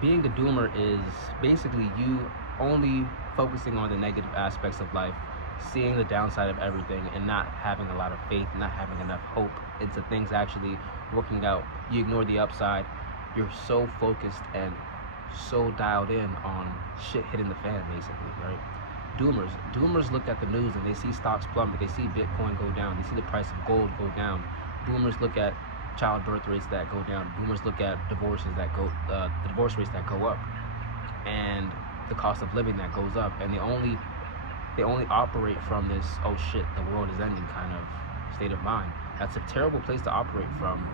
Being a doomer is basically you only focusing on the negative aspects of life, seeing the downside of everything, and not having a lot of faith, not having enough hope into things actually working out. You ignore the upside. You're so focused and so dialed in on shit hitting the fan, basically, right? Doomers look at the news and they see stocks plummet. They see Bitcoin go down. They see the price of gold go down. Boomers look at child birth rates that go down. Boomers look at the divorce rates that go up, and the cost of living that goes up. And they only operate from this oh shit the world is ending kind of state of mind. That's a terrible place to operate from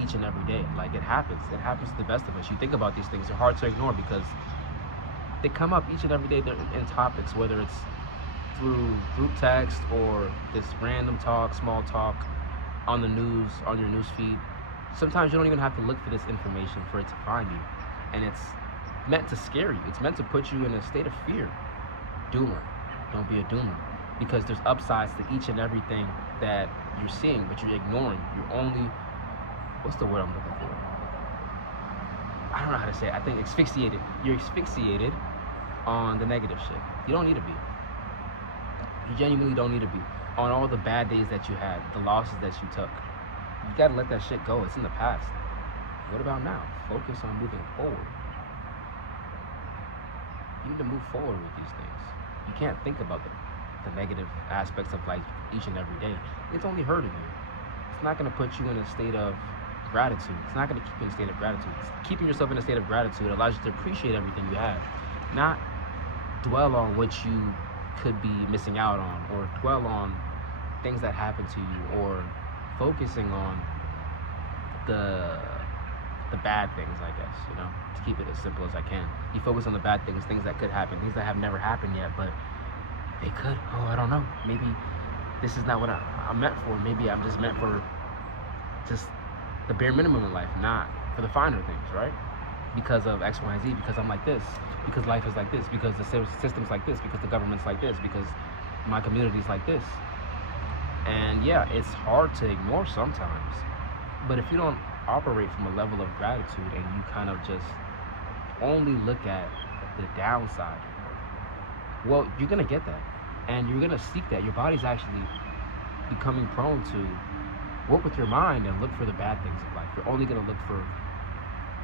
each and every day. Like it happens to the best of us. You think about these things, they're hard to ignore because they come up each and every day. They're in topics, whether it's through group text or this random talk, small talk on the news, on your news feed. Sometimes you don't even have to look for this information for it to find you. And it's meant to scare you. It's meant to put you in a state of fear. Doomer. Don't be a doomer. Because there's upsides to each and everything that you're seeing, but you're ignoring. You're only, what's the word I'm looking for? I don't know how to say it. I think asphyxiated. You're asphyxiated on the negative shit. You don't need to be. You genuinely don't need to be. On all the bad days that you had, the losses that you took. You gotta let that shit go. It's in the past. What about now? Focus on moving forward. You need to move forward with these things. You can't think about the negative aspects of life each and every day. It's only hurting you. It's not gonna put you in a state of gratitude. It's not gonna keep you in a state of gratitude. Keeping yourself in a state of gratitude allows you to appreciate everything you have. Not dwell on what you could be missing out on, or dwell on things that happen to you, or focusing on the bad things, I guess, to keep it as simple as I can. You focus on the bad things that could happen, things that have never happened yet, but they could. Oh, I don't know. Maybe this is not what I'm meant for. Maybe I'm just meant for just the bare minimum in life, not for the finer things, right? Because of X, Y, and Z, because I'm like this, because life is like this, because the system's like this, because the government's like this, because my community's like this. And yeah, it's hard to ignore sometimes, but if you don't operate from a level of gratitude and you kind of just only look at the downside, well, you're gonna get that, and you're gonna seek that. Your body's actually becoming prone to work with your mind and look for the bad things of life. You're only gonna look for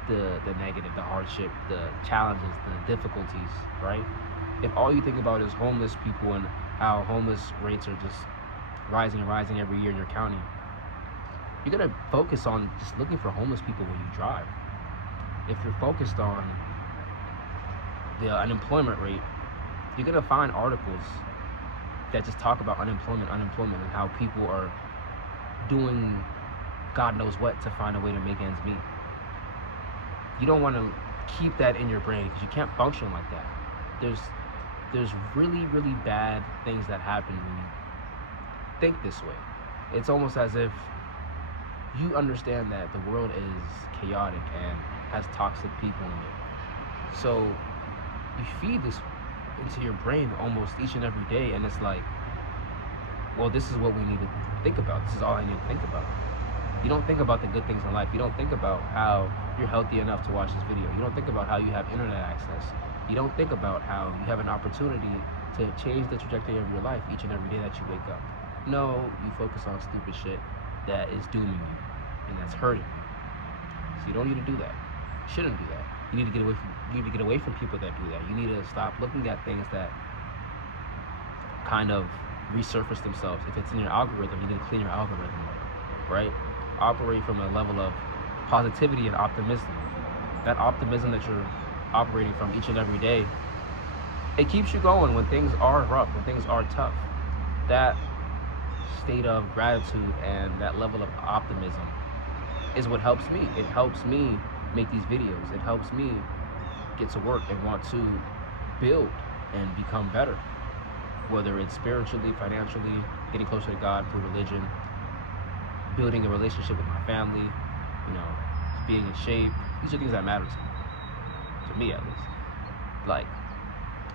the negative, the hardship, the challenges, the difficulties, right? If all you think about is homeless people and how homeless rates are just rising and rising every year in your county, you're gonna focus on just looking for homeless people when you drive. If you're focused on the unemployment rate, you're gonna find articles that just talk about unemployment, and how people are doing God knows what to find a way to make ends meet. You don't want to keep that in your brain because you can't function like that. There's really, really bad things that happen when you think this way. It's almost as if you understand that the world is chaotic and has toxic people in it. So you feed this into your brain almost each and every day, and it's like, well, this is what we need to think about. This is all I need to think about. You don't think about the good things in life. You don't think about how you're healthy enough to watch this video. You don't think about how you have internet access. You don't think about how you have an opportunity to change the trajectory of your life each and every day that you wake up. No, you focus on stupid shit that is dooming you and that's hurting you. So you don't need to do that. You shouldn't do that. You need to get away from people that do that. You need to stop looking at things that kind of resurface themselves. If it's in your algorithm, you need to clean your algorithm up, right? Operate from a level of positivity and optimism. That optimism that you're operating from each and every day, it keeps you going when things are rough, when things are tough. That state of gratitude and that level of optimism is what helps me. It helps me make these videos. It helps me get to work and want to build and become better, whether it's spiritually, financially, getting closer to God through religion, building a relationship with my family, being in shape. These are things that matter to me at least. Like,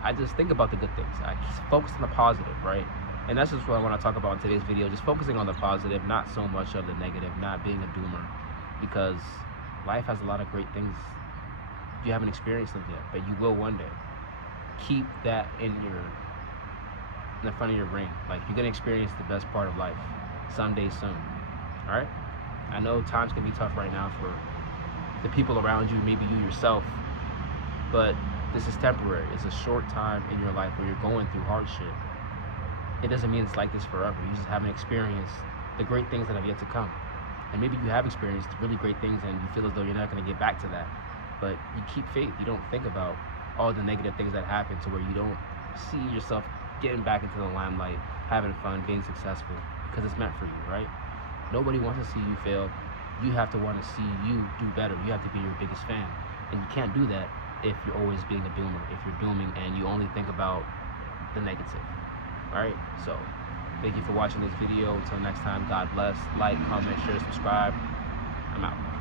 I just think about the good things. I focus on the positive, right? And that's just what I want to talk about in today's video, just focusing on the positive, not so much of the negative, not being a doomer, because life has a lot of great things You haven't experienced them yet, but you will one day. Keep that in the front of your brain. Like, you're gonna experience the best part of life someday soon. All right. I know times can be tough right now for the people around you, maybe you yourself, but this is temporary. It's a short time in your life where you're going through hardship. It doesn't mean it's like this forever. You just haven't experienced the great things that have yet to come. And maybe you have experienced really great things and you feel as though you're not going to get back to that. But you keep faith. You don't think about all the negative things that happen to where you don't see yourself getting back into the limelight, having fun, being successful, because it's meant for you, right? Nobody wants to see you fail. You have to want to see you do better. You have to be your biggest fan. And you can't do that if you're always being a doomer, if you're dooming and you only think about the negative. Alright, so thank you for watching this video. Until next time, God bless. Like, comment, share, subscribe. I'm out.